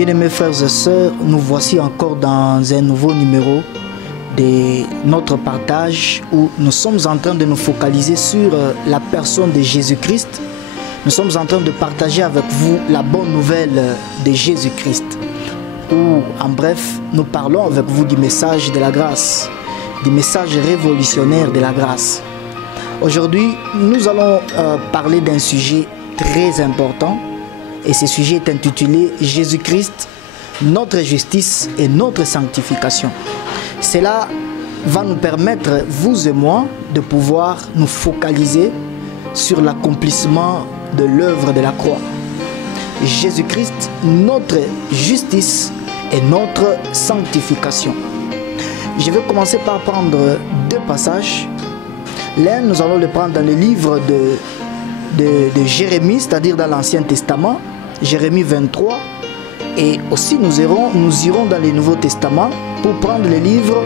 Bien-aimés frères et sœurs, nous voici encore dans un nouveau numéro de notre partage où nous sommes en train de nous focaliser sur la personne de Jésus-Christ. Nous sommes en train de partager avec vous la bonne nouvelle de Jésus-Christ. Où, en bref, nous parlons avec vous du message de la grâce, du message révolutionnaire de la grâce. Aujourd'hui, nous allons parler d'un sujet très important. Et ce sujet est intitulé « Jésus-Christ, notre justice et notre sanctification ». Cela va nous permettre, vous et moi, de pouvoir nous focaliser sur l'accomplissement de l'œuvre de la croix. Jésus-Christ, notre justice et notre sanctification. Je vais commencer par prendre deux passages. L'un, nous allons le prendre dans le livre de Jérémie, c'est-à-dire dans l'Ancien Testament, Jérémie 23, et aussi nous irons dans le Nouveau Testament pour prendre le livre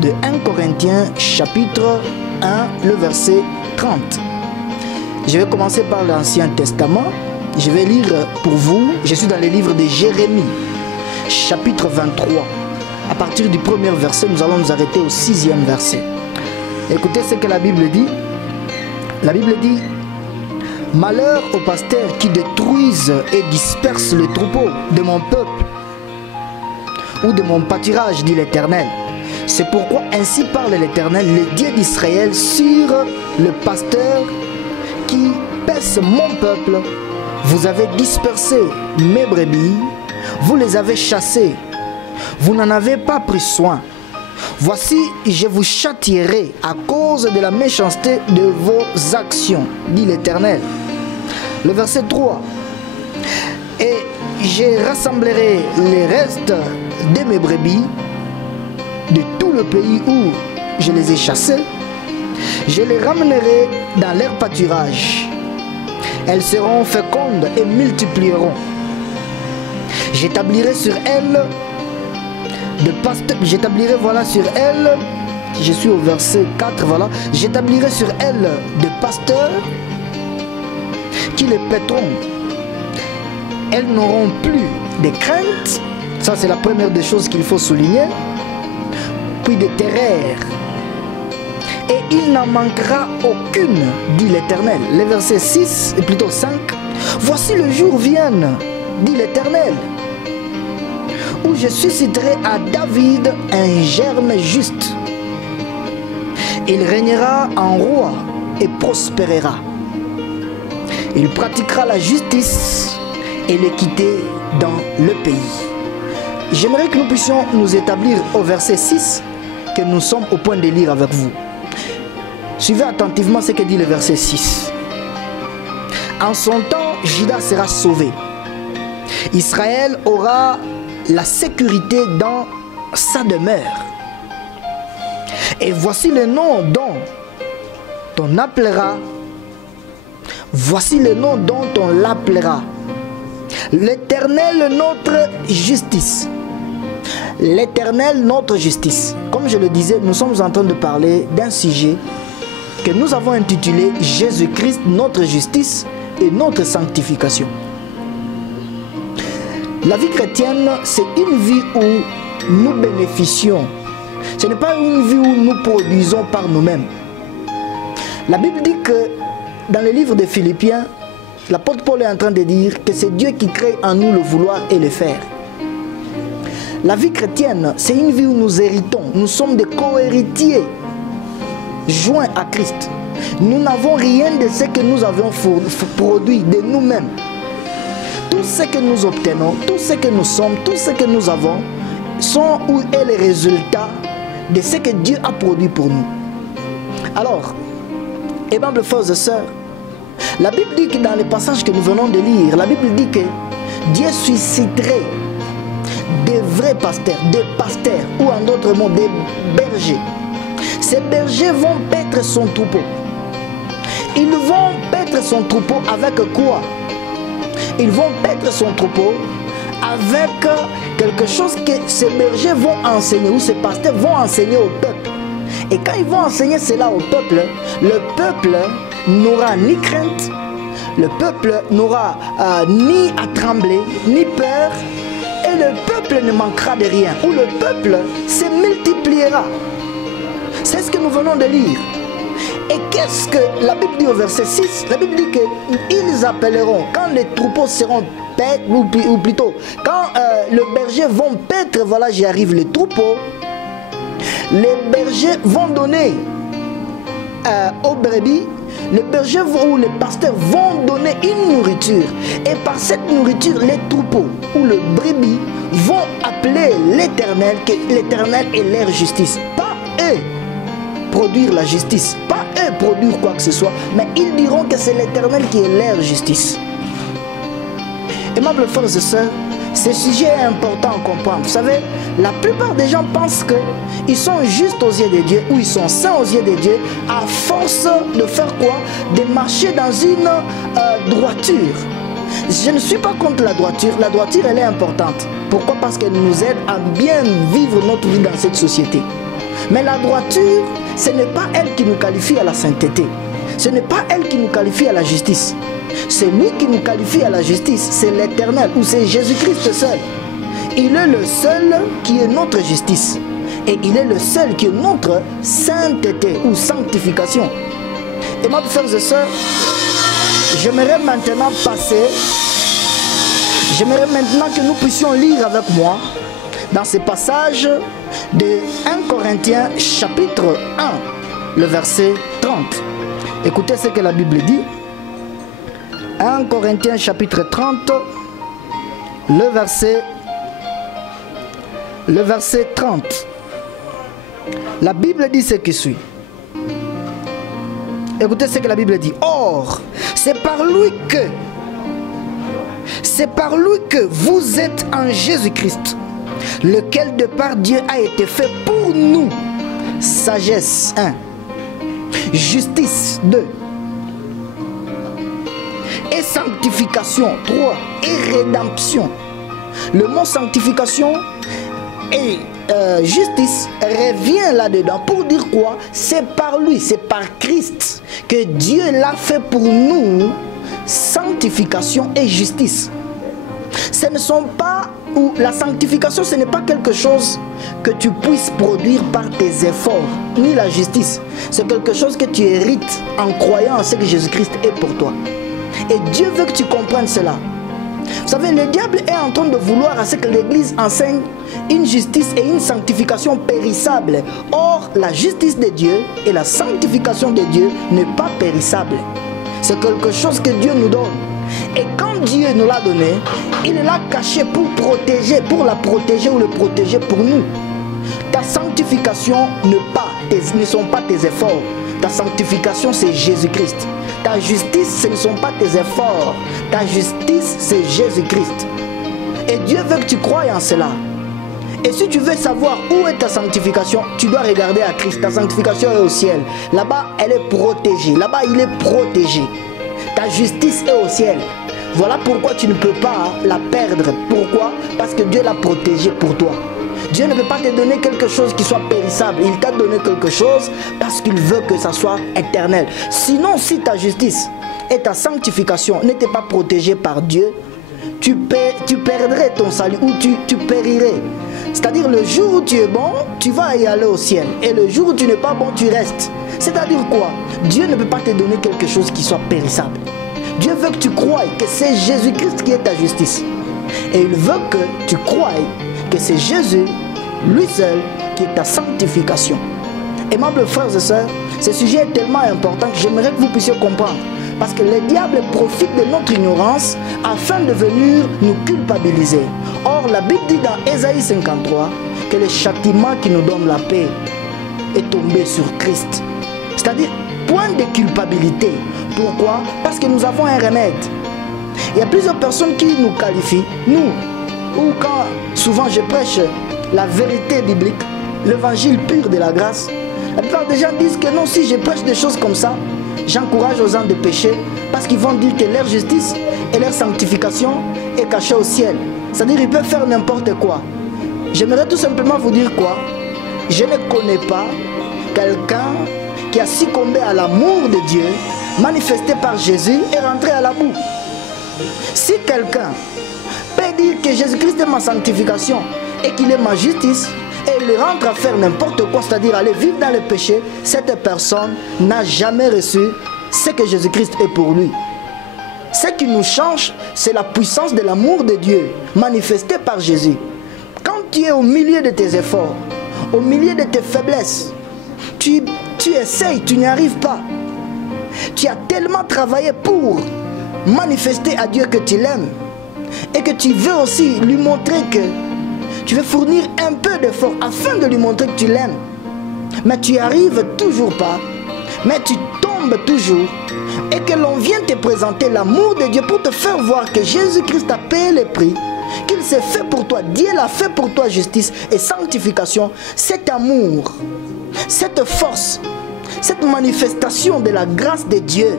de 1 Corinthiens chapitre 1, le verset 30. Je vais commencer par l'Ancien Testament, je vais lire pour vous, je suis dans le livre de Jérémie, chapitre 23. À partir du premier verset, nous allons nous arrêter au 6e verset. Écoutez ce que la Bible dit. La Bible dit: malheur aux pasteurs qui détruisent et dispersent le troupeau de mon peuple ou de mon pâturage, dit l'Éternel. C'est pourquoi ainsi parle l'Éternel, le Dieu d'Israël, sur le pasteur qui paisse mon peuple. Vous avez dispersé mes brebis, vous les avez chassées, vous n'en avez pas pris soin. Voici, je vous châtierai à cause de la méchanceté de vos actions, dit l'Éternel. Le verset 3. Et je rassemblerai les restes de mes brebis de tout le pays où je les ai chassées. Je les ramènerai dans leur pâturage. Elles seront fécondes et multiplieront. J'établirai sur elles j'établirai sur elles, je suis au verset 4, voilà, j'établirai sur elles des pasteurs qui les paîtront. Elles n'auront plus de crainte, ça c'est la première des choses qu'il faut souligner, puis de terreur. Et il n'en manquera aucune, dit l'Éternel. Les versets 6 et plutôt 5, voici le jour vienne, dit l'Éternel, où je susciterai à David un germe juste. Il régnera en roi et prospérera. Il pratiquera la justice et l'équité dans le pays. J'aimerais que nous puissions nous établir au verset 6 que nous sommes au point de lire avec vous. Suivez attentivement ce que dit le verset 6. En son temps, Juda sera sauvé. Israël aura la sécurité dans sa demeure. Et voici le nom dont on appellera. Voici le nom dont on l'appellera. L'Éternel notre justice. L'Éternel notre justice. Comme je le disais, nous sommes en train de parler d'un sujet que nous avons intitulé Jésus-Christ notre justice et notre sanctification. La vie chrétienne, c'est une vie où nous bénéficions. Ce n'est pas une vie où nous produisons par nous-mêmes. La Bible dit que dans le livre de Philippiens, l'apôtre Paul est en train de dire que c'est Dieu qui crée en nous le vouloir et le faire. La vie chrétienne, c'est une vie où nous héritons. Nous sommes des co-héritiers joints à Christ. Nous n'avons rien de ce que nous avons produit de nous-mêmes. Tout ce que nous obtenons, tout ce que nous sommes, tout ce que nous avons sont ou est les résultats de ce que Dieu a produit pour nous. Alors, aimables frères et sœurs, la Bible dit que dans les passages que nous venons de lire, la Bible dit que Dieu susciterait des vrais pasteurs, des pasteurs, ou en d'autres mots, des bergers. Ces bergers vont paître son troupeau. Ils vont paître son troupeau avec quoi? Ils vont paître son troupeau avec quelque chose que ces bergers vont enseigner, ou ces pasteurs vont enseigner au peuple. Et quand ils vont enseigner cela au peuple, le peuple n'aura ni crainte, le peuple n'aura ni à trembler, ni peur, et le peuple ne manquera de rien, ou le peuple se multipliera. C'est ce que nous venons de lire. Et qu'est-ce que la Bible dit au verset 6? La Bible dit qu'ils appelleront, quand les troupeaux seront paître, ou plutôt, quand les bergers vont paître, voilà, j'y arrive, les troupeaux, les bergers vont donner aux brebis, les bergers ou les pasteurs vont donner une nourriture. Et par cette nourriture, les troupeaux ou les brebis vont appeler l'Éternel, que l'Éternel est leur justice. Pas eux produire la justice, pas eux produire quoi que ce soit, mais ils diront que c'est l'Éternel qui est leur justice. Aimables frères et sœurs, ce sujet est important à comprendre. Vous savez, la plupart des gens pensent qu'ils sont justes aux yeux de Dieu ou ils sont saints aux yeux de Dieu à force de faire quoi? De marcher dans une droiture. Je ne suis pas contre la droiture. La droiture, elle est importante. Pourquoi? Parce qu'elle nous aide à bien vivre notre vie dans cette société. Mais la droiture, ce n'est pas elle qui nous qualifie à la sainteté. Ce n'est pas elle qui nous qualifie à la justice. Celui qui nous qualifie à la justice, c'est l'Éternel, ou c'est Jésus-Christ seul. Il est le seul qui est notre justice. Et il est le seul qui est notre sainteté ou sanctification. Et mes frères et sœurs, j'aimerais maintenant que nous puissions lire avec moi dans ces passages de 1 Corinthiens chapitre 1, le verset 30. Écoutez ce que la Bible dit. 1 Corinthiens chapitre 30, le verset 30. La Bible dit ce qui suit. Écoutez ce que la Bible dit. Or, c'est par lui que vous êtes en Jésus-Christ, lequel de par Dieu a été fait pour nous sagesse 1, justice 2, et sanctification 3, et rédemption. Le mot sanctification et justice revient là-dedans pour dire quoi? C'est par lui, c'est par Christ que Dieu l'a fait pour nous sanctification et justice. Ce ne sont pas, ou la sanctification, ce n'est pas quelque chose que tu puisses produire par tes efforts, ni la justice. C'est quelque chose que tu hérites en croyant en ce que Jésus-Christ est pour toi. Et Dieu veut que tu comprennes cela. Vous savez, le diable est en train de vouloir à ce que l'Église enseigne une justice et une sanctification périssables. Or, la justice de Dieu et la sanctification de Dieu n'est pas périssable. C'est quelque chose que Dieu nous donne. Et quand Dieu nous l'a donné, il l'a caché pour protéger, pour la protéger ou le protéger pour nous. Ta sanctification ne sont pas tes efforts. Ta sanctification, c'est Jésus-Christ. Ta justice, ce ne sont pas tes efforts. Ta justice, c'est Jésus-Christ. Et Dieu veut que tu croies en cela. Et si tu veux savoir où est ta sanctification, tu dois regarder à Christ. Ta sanctification est au ciel. Là-bas, elle est protégée. Là-bas, il est protégé. Ta justice est au ciel. Voilà pourquoi tu ne peux pas la perdre. Pourquoi? Parce que Dieu l'a protégée pour toi. Dieu ne peut pas te donner quelque chose qui soit périssable. Il t'a donné quelque chose parce qu'il veut que ça soit éternel. Sinon, si ta justice et ta sanctification n'étaient pas protégées par Dieu, tu perdrais ton salut ou tu périrais. C'est-à-dire le jour où tu es bon, tu vas y aller au ciel. Et le jour où tu n'es pas bon, tu restes. C'est-à-dire quoi? Dieu ne peut pas te donner quelque chose qui soit périssable. Dieu veut que tu croies que c'est Jésus-Christ qui est ta justice. Et il veut que tu croies que c'est Jésus, lui seul, qui est ta sanctification. Aimables frères et sœurs, ce sujet est tellement important que j'aimerais que vous puissiez comprendre. Parce que le diable profite de notre ignorance afin de venir nous culpabiliser. Or, la Bible dit dans Ésaïe 53 que le châtiment qui nous donne la paix est tombé sur Christ. C'est-à-dire, point de culpabilité. Pourquoi? Parce que nous avons un remède. Il y a plusieurs personnes qui nous qualifient, nous, ou quand souvent je prêche la vérité biblique, l'évangile pur de la grâce, la plupart des gens disent que non, si je prêche des choses comme ça, j'encourage aux gens de pécher parce qu'ils vont dire que leur justice et leur sanctification est cachée au ciel. C'est-à-dire qu'ils peuvent faire n'importe quoi. J'aimerais tout simplement vous dire quoi? Je ne connais pas quelqu'un qui a succombé à l'amour de Dieu, manifesté par Jésus et rentré à la boue. Si quelqu'un peut dire que Jésus-Christ est ma sanctification et qu'il est ma justice, et il rentre à faire n'importe quoi, c'est-à-dire aller vivre dans le péché, cette personne n'a jamais reçu ce que Jésus-Christ est pour lui. Ce qui nous change, c'est la puissance de l'amour de Dieu manifestée par Jésus. Quand tu es au milieu de tes efforts, au milieu de tes faiblesses, tu essayes, tu n'y arrives pas. Tu as tellement travaillé pour manifester à Dieu que tu l'aimes et que tu veux aussi lui montrer que tu veux fournir un peu d'effort afin de lui montrer que tu l'aimes. Mais tu n'y arrives toujours pas, mais tu tombes toujours, et que l'on vient te présenter l'amour de Dieu pour te faire voir que Jésus-Christ a payé le prix, qu'il s'est fait pour toi, Dieu l'a fait pour toi, justice et sanctification. Cet amour, cette force, cette manifestation de la grâce de Dieu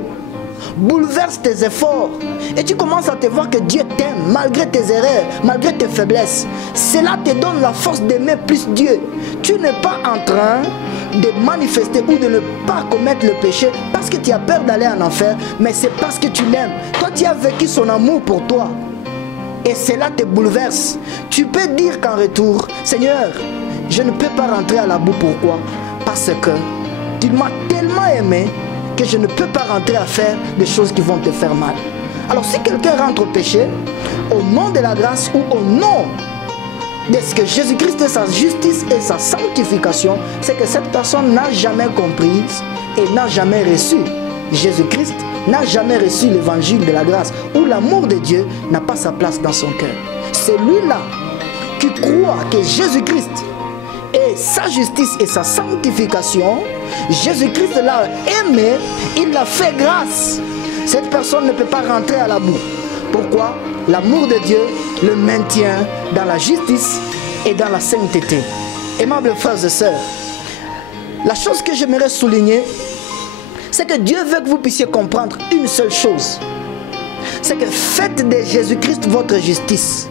bouleverse tes efforts et tu commences à te voir que Dieu t'aime malgré tes erreurs, malgré tes faiblesses. Cela te donne la force d'aimer plus Dieu. Tu n'es pas en train de manifester ou de ne pas commettre le péché parce que tu as peur d'aller en enfer, mais c'est parce que tu l'aimes. Toi, tu as vécu son amour pour toi et cela te bouleverse. Tu peux dire qu'en retour, Seigneur, je ne peux pas rentrer à la boue. Pourquoi? Parce que tu m'as tellement aimé que je ne peux pas rentrer à faire des choses qui vont te faire mal. Alors si quelqu'un rentre au péché, au nom de la grâce ou au nom de ce que Jésus-Christ est sa justice et sa sanctification, c'est que cette personne n'a jamais compris et n'a jamais reçu Jésus-Christ, n'a jamais reçu l'évangile de la grâce, où l'amour de Dieu n'a pas sa place dans son cœur. Celui-là qui croit que Jésus-Christ et sa justice et sa sanctification, Jésus-Christ l'a aimé, il l'a fait grâce. Cette personne ne peut pas rentrer à la boue. Pourquoi? L'amour de Dieu le maintient dans la justice et dans la sainteté. Aimables frères et sœurs, la chose que j'aimerais souligner, c'est que Dieu veut que vous puissiez comprendre une seule chose. C'est que faites de Jésus-Christ votre justice.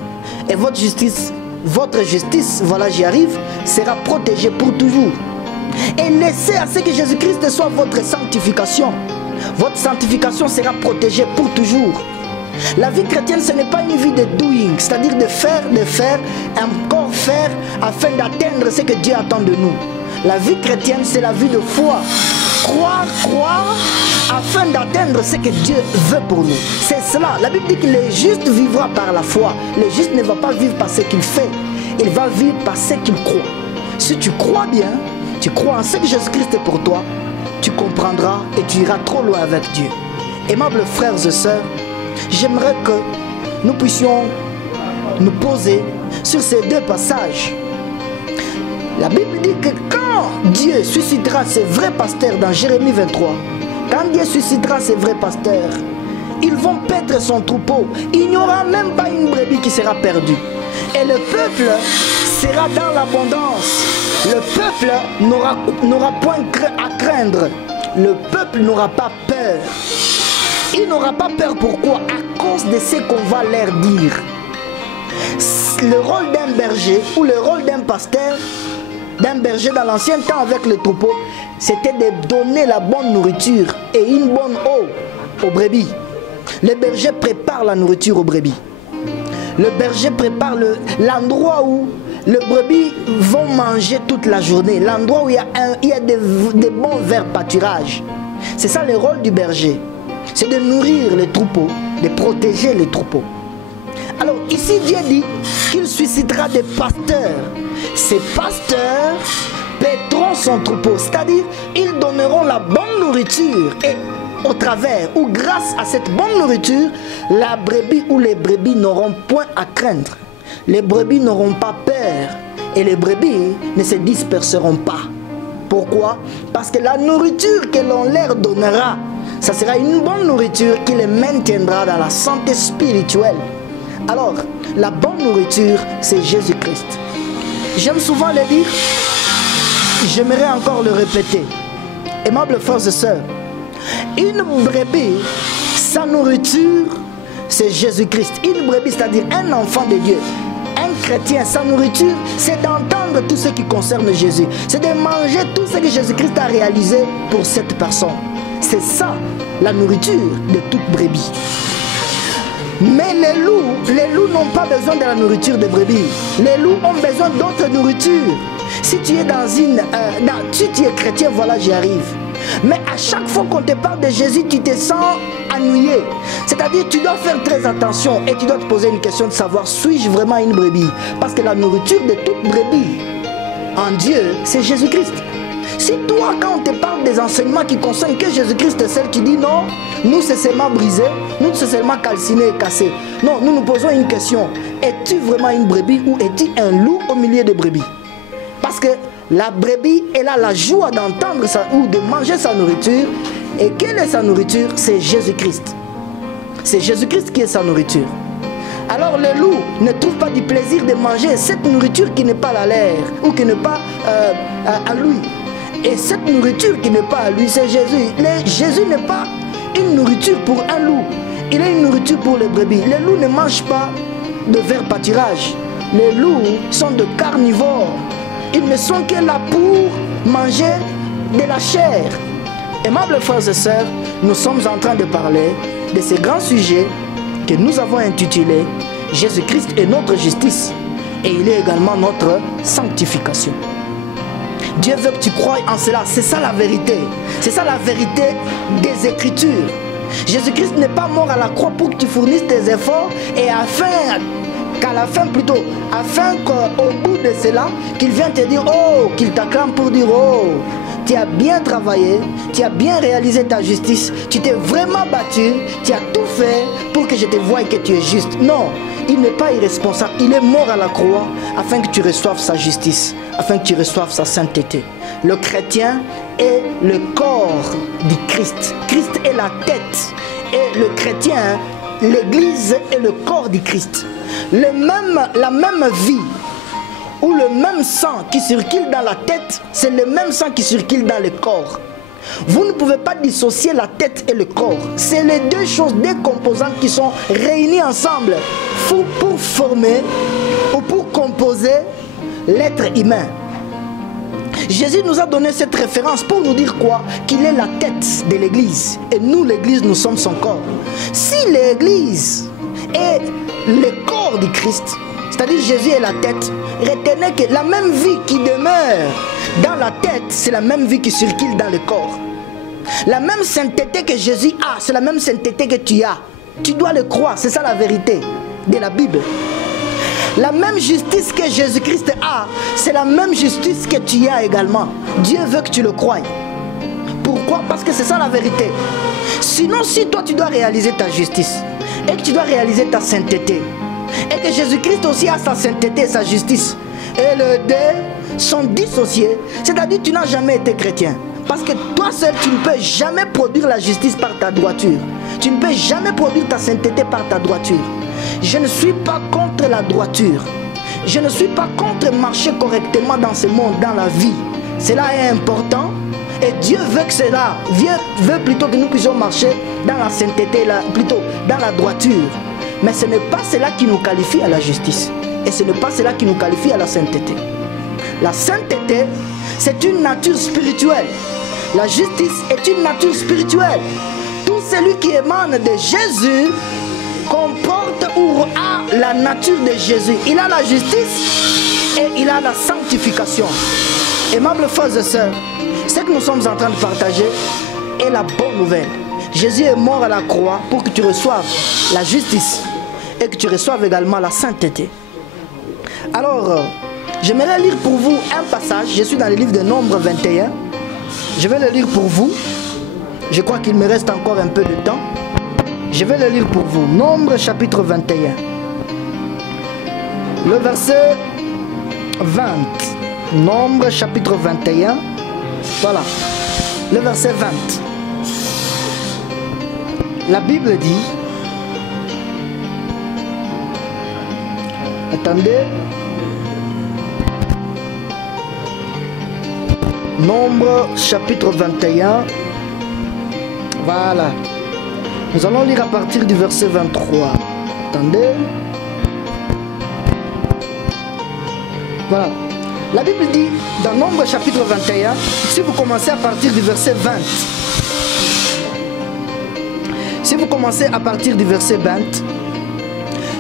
Et votre justice, voilà j'y arrive, sera protégée pour toujours. Et laissez à ce que Jésus-Christ soit votre sanctification. Votre sanctification sera protégée pour toujours. La vie chrétienne, ce n'est pas une vie de doing, c'est-à-dire de faire, encore faire, afin d'atteindre ce que Dieu attend de nous. La vie chrétienne, c'est la vie de foi. Croire, afin d'atteindre ce que Dieu veut pour nous. C'est cela. La Bible dit que le juste vivra par la foi. Le juste ne va pas vivre par ce qu'il fait. Il va vivre par ce qu'il croit. Si tu crois bien, tu crois en ce que Jésus-Christ est pour toi, tu comprendras et tu iras trop loin avec Dieu. Aimables frères et sœurs, j'aimerais que nous puissions nous poser sur ces deux passages. La Bible dit que quand Dieu suscitera ses vrais pasteurs dans Jérémie 23, quand Dieu suscitera ses vrais pasteurs, ils vont paître son troupeau. Il n'y aura même pas une brebis qui sera perdue. Et le peuple sera dans l'abondance. Le peuple n'aura point à craindre. Le peuple n'aura pas peur. Il n'aura pas peur. Pourquoi? À cause de ce qu'on va leur dire. Le rôle d'un berger ou le rôle d'un pasteur, d'un berger dans l'ancien temps avec le troupeau, c'était de donner la bonne nourriture et une bonne eau aux brebis. Le berger prépare la nourriture aux brebis. Le berger prépare l'endroit où les brebis vont manger toute la journée. L'endroit où il y a des bons verts pâturages. C'est ça le rôle du berger. C'est de nourrir les troupeaux, de protéger les troupeaux. Alors ici Dieu dit qu'il suscitera des pasteurs. Ces pasteurs paîtront son troupeau. C'est-à-dire ils donneront la bonne nourriture. Et au travers ou grâce à cette bonne nourriture, la brebis ou les brebis n'auront point à craindre. Les brebis n'auront pas peur et les brebis ne se disperseront pas. Pourquoi? Parce que la nourriture que l'on leur donnera, ça sera une bonne nourriture qui les maintiendra dans la santé spirituelle. Alors, la bonne nourriture, c'est Jésus-Christ. J'aime souvent le dire, j'aimerais encore le répéter. Aimables frères et sœurs, une brebis, sa nourriture, c'est Jésus-Christ. Une brebis, c'est-à-dire un enfant de Dieu. Un chrétien, sa nourriture, c'est d'entendre tout ce qui concerne Jésus. C'est de manger tout ce que Jésus-Christ a réalisé pour cette personne. C'est ça, la nourriture de toute brebis. Mais les loups n'ont pas besoin de la nourriture des brebis. Les loups ont besoin d'autre nourriture. Si tu es si tu es chrétien, voilà, j'y arrive. Mais à chaque fois qu'on te parle de Jésus, tu te sens ennuyé. C'est-à-dire, tu dois faire très attention et tu dois te poser une question de savoir, suis-je vraiment une brebis? Parce que la nourriture de toute brebis en Dieu, c'est Jésus-Christ. Si toi, quand on te parle des enseignements qui concernent que Jésus-Christ est seul, tu dis non, nous c'est seulement brisé, nous c'est seulement calciné et cassé. Non, nous nous posons une question. Es-tu vraiment une brebis ou es-tu un loup au milieu des brebis? Parce que la brebis, elle a la joie d'entendre ou de manger sa nourriture. Et quelle est sa nourriture? C'est Jésus-Christ. C'est Jésus-Christ qui est sa nourriture. Alors le loup ne trouve pas du plaisir de manger cette nourriture qui n'est pas la leur ou qui n'est pas à lui. Et cette nourriture qui n'est pas à lui, c'est Jésus. Jésus n'est pas une nourriture pour un loup. Il est une nourriture pour les brebis. Les loups ne mangent pas de vers pâturage. Les loups sont de carnivores. Ils ne sont que là pour manger de la chair. Aimables frères et sœurs, nous sommes en train de parler de ce grand sujet que nous avons intitulé Jésus-Christ est notre justice et il est également notre sanctification. Dieu veut que tu croies en cela. C'est ça la vérité. C'est ça la vérité des Écritures. Jésus-Christ n'est pas mort à la croix pour que tu fournisses tes efforts et afin qu'au bout de cela, qu'il vienne te dire, oh, qu'il t'acclame pour dire, oh, tu as bien travaillé, tu as bien réalisé ta justice, tu t'es vraiment battu, tu as tout fait pour que je te voie et que tu es juste. Non, il n'est pas irresponsable, il est mort à la croix afin que tu reçoives sa justice, afin que tu reçoives sa sainteté. Le chrétien est le corps du Christ. Christ est la tête et le chrétien, l'église est le corps du Christ. La même vie ou le même sang qui circule dans la tête, c'est le même sang qui circule dans le corps. Vous ne pouvez pas dissocier la tête et le corps. C'est les deux choses, deux composantes qui sont réunies ensemble pour former ou pour composer l'être humain. Jésus nous a donné cette référence pour nous dire quoi? Qu'il est la tête de l'église. Et nous, l'église, nous sommes son corps. Si l'église est le corps du Christ, c'est-à-dire Jésus est la tête, retenez que la même vie qui demeure dans la tête, c'est la même vie qui circule dans le corps. La même sainteté que Jésus a, c'est la même sainteté que tu as. Tu dois le croire, c'est ça la vérité de la Bible. La même justice que Jésus-Christ a, c'est la même justice que tu as également. Dieu veut que tu le croies. Pourquoi? Parce que c'est ça la vérité. Sinon, si toi tu dois réaliser ta justice et que tu dois réaliser ta sainteté, et que Jésus-Christ aussi a sa sainteté et sa justice, et les deux sont dissociés, c'est-à-dire que tu n'as jamais été chrétien. Parce que toi seul, tu ne peux jamais produire la justice par ta droiture. Tu ne peux jamais produire ta sainteté par ta droiture. Je ne suis pas contre la droiture. Je ne suis pas contre marcher correctement dans ce monde, dans la vie. Cela est important. Et Dieu veut que cela, Dieu veut plutôt que nous puissions marcher dans la sainteté, plutôt dans la droiture. Mais ce n'est pas cela qui nous qualifie à la justice. Et ce n'est pas cela qui nous qualifie à la sainteté. La sainteté, c'est une nature spirituelle. La justice est une nature spirituelle. Tout celui qui émane de Jésus comporte ou a la nature de Jésus. Il a la justice et il a la sanctification. Aimables frères et sœurs, ce que nous sommes en train de partager est la bonne nouvelle. Jésus est mort à la croix pour que tu reçoives la justice et que tu reçoives également la sainteté. Alors, j'aimerais lire pour vous un passage. Je suis dans le livre de Nombres 21. Je vais le lire pour vous. Je crois qu'il me reste encore un peu de temps. Je vais le lire pour vous. Nombres chapitre 21. Le verset 20. Nombres chapitre 21. Voilà. Le verset 20. La Bible dit... Attendez. Nombre chapitre 21. Voilà. Nous allons lire à partir du verset 23. Attendez. Voilà. La Bible dit dans Nombre chapitre 21, si vous commencez à partir du verset 20. Si vous commencez à partir du verset 20,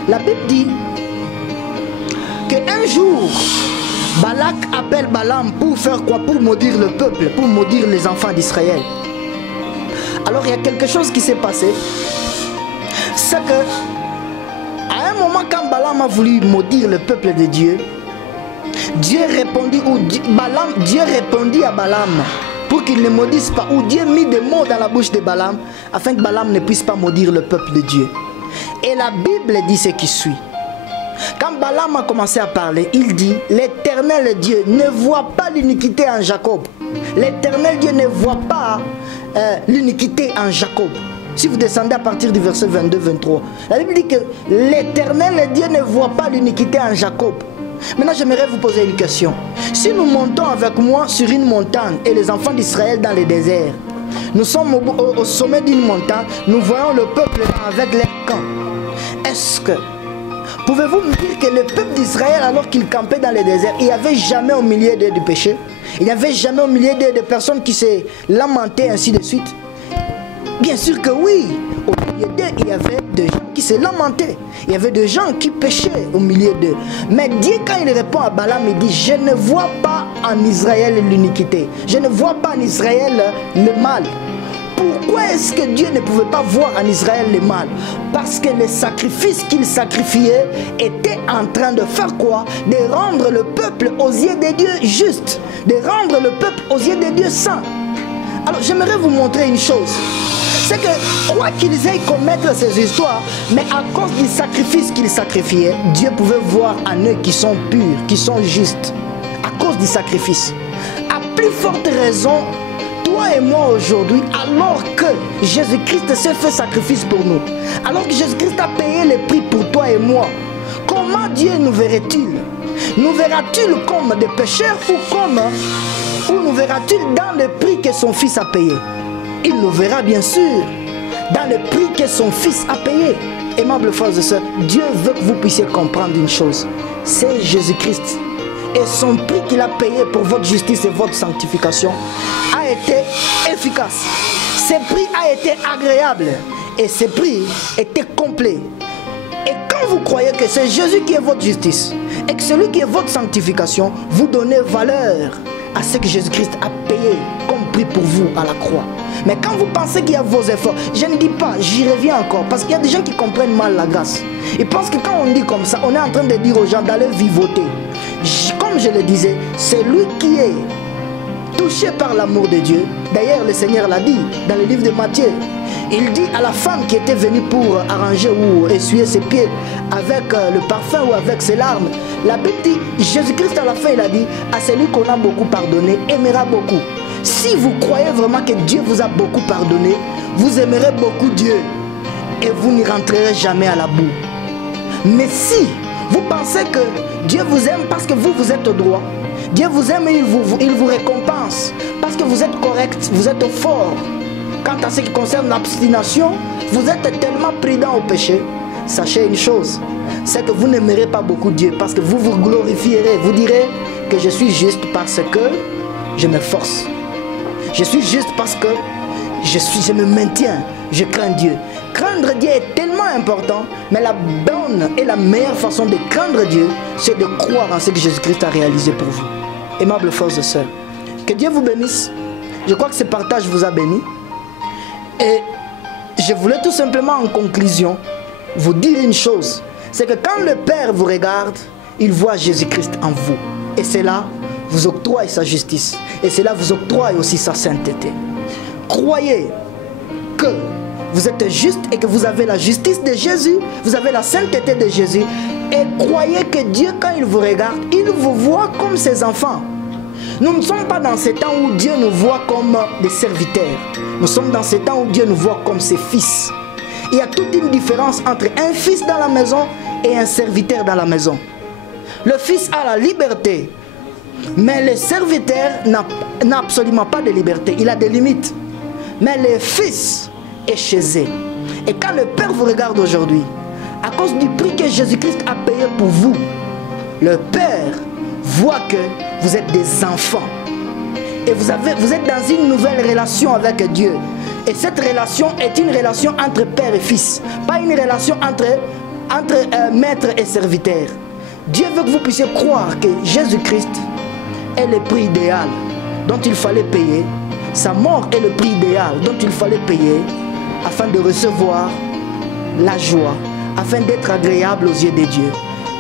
La Bible dit qu'un jour, Balak appelle Balaam pour faire quoi? Pour maudire le peuple, pour maudire les enfants d'Israël. Alors il y a quelque chose qui s'est passé. C'est que, à un moment, quand Balaam a voulu maudire le peuple de Dieu, Dieu répondit à Balaam pour qu'il ne maudisse pas, ou Dieu mit des mots dans la bouche de Balaam afin que Balaam ne puisse pas maudire le peuple de Dieu. Et la Bible dit ce qui suit. Quand Balaam a commencé à parler, il dit: l'Éternel Dieu ne voit pas l'iniquité en Jacob. L'Éternel Dieu ne voit pas l'iniquité en Jacob. Si vous descendez à partir du verset 22-23, la Bible dit que l'Éternel Dieu ne voit pas l'iniquité en Jacob. Maintenant, j'aimerais vous poser une question. Si nous montons avec moi sur une montagne et les enfants d'Israël dans le désert, nous sommes au sommet d'une montagne, nous voyons le peuple avec les camps. Est-ce que pouvez-vous me dire que le peuple d'Israël, alors qu'il campait dans le désert, il n'y avait jamais au milieu d'eux du péché? Il n'y avait jamais au milieu d'eux de personnes qui se lamentaient ainsi de suite? Bien sûr que oui. Au milieu d'eux, il y avait des gens qui se lamentaient. Il y avait des gens qui péchaient au milieu d'eux. Mais Dieu, quand il répond à Balaam, il dit: je ne vois pas en Israël l'iniquité. Je ne vois pas en Israël le mal. Pourquoi est-ce que Dieu ne pouvait pas voir en Israël le mal? Parce que les sacrifices qu'il sacrifiait étaient en train de faire quoi? De rendre le peuple aux yeux de Dieu juste. De rendre le peuple aux yeux de Dieu saint. Alors j'aimerais vous montrer une chose. C'est que quoi qu'ils aient commettre ces histoires, mais à cause du sacrifice qu'ils sacrifiaient, Dieu pouvait voir en eux qui sont purs, qui sont justes. À cause du sacrifice. À plus forte raison, toi et moi aujourd'hui, alors que Jésus-Christ s'est fait sacrifice pour nous, alors que Jésus-Christ a payé le prix pour toi et moi, comment Dieu nous verrait-il? Nous verra-t-il comme des pécheurs ou nous verra-t-il dans le prix que son fils a payé? Il nous verra bien sûr dans le prix que son fils a payé. Aimables frères et sœurs, Dieu veut que vous puissiez comprendre une chose. C'est Jésus-Christ. Et son prix qu'il a payé pour votre justice et votre sanctification a été efficace. Ce prix a été agréable. Et ce prix était complet. Et quand vous croyez que c'est Jésus qui est votre justice et que celui qui est votre sanctification, vous donnez valeur à ce que Jésus-Christ a payé comme prix pour vous à la croix. Mais quand vous pensez qu'il y a vos efforts, je ne dis pas, j'y reviens encore, parce qu'il y a des gens qui comprennent mal la grâce. Ils pensent que quand on dit comme ça, on est en train de dire aux gens d'aller vivoter. Comme je le disais, c'est lui qui est touché par l'amour de Dieu. D'ailleurs, le Seigneur l'a dit dans le livre de Matthieu. Il dit à la femme qui était venue pour arranger ou essuyer ses pieds avec le parfum ou avec ses larmes. La Bible dit, Jésus-Christ à la fin, il a dit, à celui qu'on a beaucoup pardonné, aimera beaucoup. Si vous croyez vraiment que Dieu vous a beaucoup pardonné, vous aimerez beaucoup Dieu et vous n'y rentrerez jamais à la boue. Mais si vous pensez que Dieu vous aime parce que vous êtes au droit, Dieu vous aime et il vous récompense parce que vous êtes correct, vous êtes fort. Quant à ce qui concerne l'abstination, vous êtes tellement prudent au péché. Sachez une chose, c'est que vous n'aimerez pas beaucoup Dieu parce que vous vous glorifierez. Vous direz que je suis juste parce que je m'efforce. Je suis juste parce que je me maintiens, je crains Dieu. Craindre Dieu est tellement important, mais la bonne et la meilleure façon de craindre Dieu, c'est de croire en ce que Jésus-Christ a réalisé pour vous. Aimables frères et sœurs, que Dieu vous bénisse. Je crois que ce partage vous a béni. Et je voulais tout simplement en conclusion vous dire une chose. C'est que quand le Père vous regarde, il voit Jésus-Christ en vous. Et cela vous octroie sa justice. Et cela vous octroie aussi sa sainteté. Croyez que vous êtes juste et que vous avez la justice de Jésus, vous avez la sainteté de Jésus. Et croyez que Dieu, quand il vous regarde, il vous voit comme ses enfants. Nous ne sommes pas dans ces temps où Dieu nous voit comme des serviteurs. Nous sommes dans ces temps où Dieu nous voit comme ses fils. Il y a toute une différence entre un fils dans la maison et un serviteur dans la maison. Le fils a la liberté, mais le serviteur n'a absolument pas de liberté. Il a des limites. Mais le fils est chez eux. Et quand le Père vous regarde aujourd'hui, à cause du prix que Jésus-Christ a payé pour vous, le Père voit que vous êtes des enfants. Et vous êtes dans une nouvelle relation avec Dieu. Et cette relation est une relation entre père et fils. Pas une relation entre entre maître et serviteur. Dieu veut que vous puissiez croire que Jésus-Christ est le prix idéal dont il fallait payer. Sa mort est le prix idéal dont il fallait payer afin de recevoir la joie, afin d'être agréable aux yeux de Dieu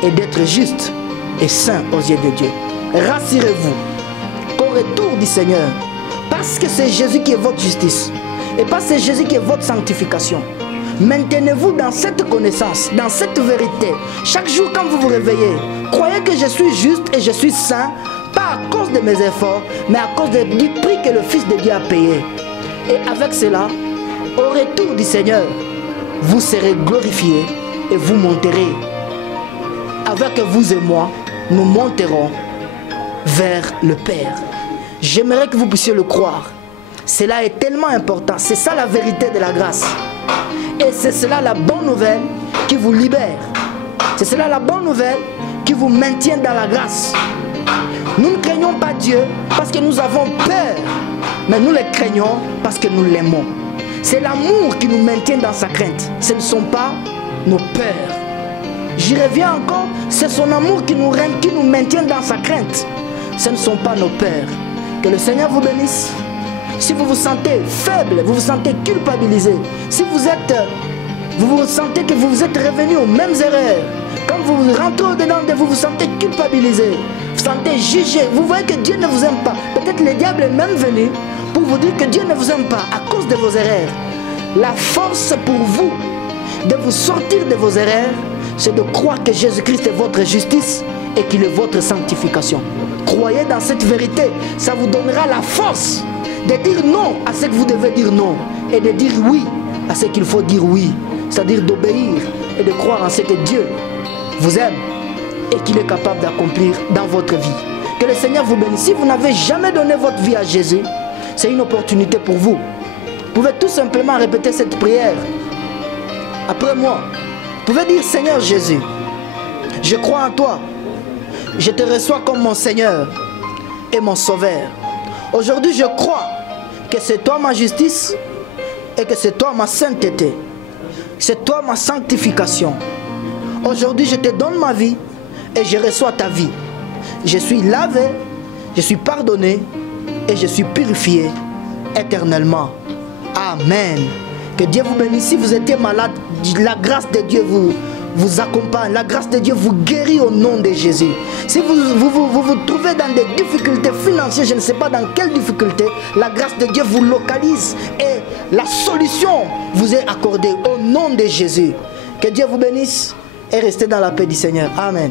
et d'être juste et saint aux yeux de Dieu. Rassurez-vous qu'au retour du Seigneur, parce que c'est Jésus qui est votre justice et parce que c'est Jésus qui est votre sanctification, maintenez-vous dans cette connaissance, dans cette vérité. Chaque jour quand vous vous réveillez, croyez que je suis juste et je suis saint, pas à cause de mes efforts, mais à cause du prix que le Fils de Dieu a payé. Et avec cela, au retour du Seigneur, vous serez glorifiés et vous monterez. Avec vous et moi, nous monterons vers le Père. J'aimerais que vous puissiez le croire. Cela est tellement important. C'est ça la vérité de la grâce. Et c'est cela la bonne nouvelle qui vous libère. C'est cela la bonne nouvelle qui vous maintient dans la grâce. Nous ne craignons pas Dieu parce que nous avons peur, mais nous le craignons parce que nous l'aimons. C'est l'amour qui nous maintient dans sa crainte. Ce ne sont pas nos peurs. J'y reviens encore, c'est son amour qui nous maintient dans sa crainte. Ce ne sont pas nos peurs. Que le Seigneur vous bénisse. Si vous vous sentez faible, vous vous sentez culpabilisé, si vous sentez que vous êtes revenu aux mêmes erreurs, quand vous rentrez au-dedans de vous, vous sentez culpabilisé, vous sentez jugé, vous voyez que Dieu ne vous aime pas. Peut-être le diable est même venu pour vous dire que Dieu ne vous aime pas à cause de vos erreurs. La force pour vous de vous sortir de vos erreurs, c'est de croire que Jésus-Christ est votre justice et qu'il est votre sanctification. Croyez dans cette vérité, ça vous donnera la force de dire non à ce que vous devez dire non et de dire oui à ce qu'il faut dire oui, c'est-à-dire d'obéir et de croire en ce que Dieu vous aime et qu'il est capable d'accomplir dans votre vie. Que le Seigneur vous bénisse. Si vous n'avez jamais donné votre vie à Jésus, c'est une opportunité pour vous. Vous pouvez tout simplement répéter cette prière après moi. Vous pouvez dire: Seigneur Jésus, je crois en toi, je te reçois comme mon Seigneur et mon Sauveur. Aujourd'hui je crois que c'est toi ma justice et que c'est toi ma sainteté, c'est toi ma sanctification. Aujourd'hui je te donne ma vie et je reçois ta vie. Je suis lavé, je suis pardonné et je suis purifié éternellement. Amen. Que Dieu vous bénisse. Si vous étiez malade, la grâce de Dieu vous accompagne. La grâce de Dieu vous guérit au nom de Jésus. Si vous trouvez dans des difficultés financières, je ne sais pas dans quelles difficultés, la grâce de Dieu vous localise et la solution vous est accordée au nom de Jésus. Que Dieu vous bénisse et restez dans la paix du Seigneur. Amen.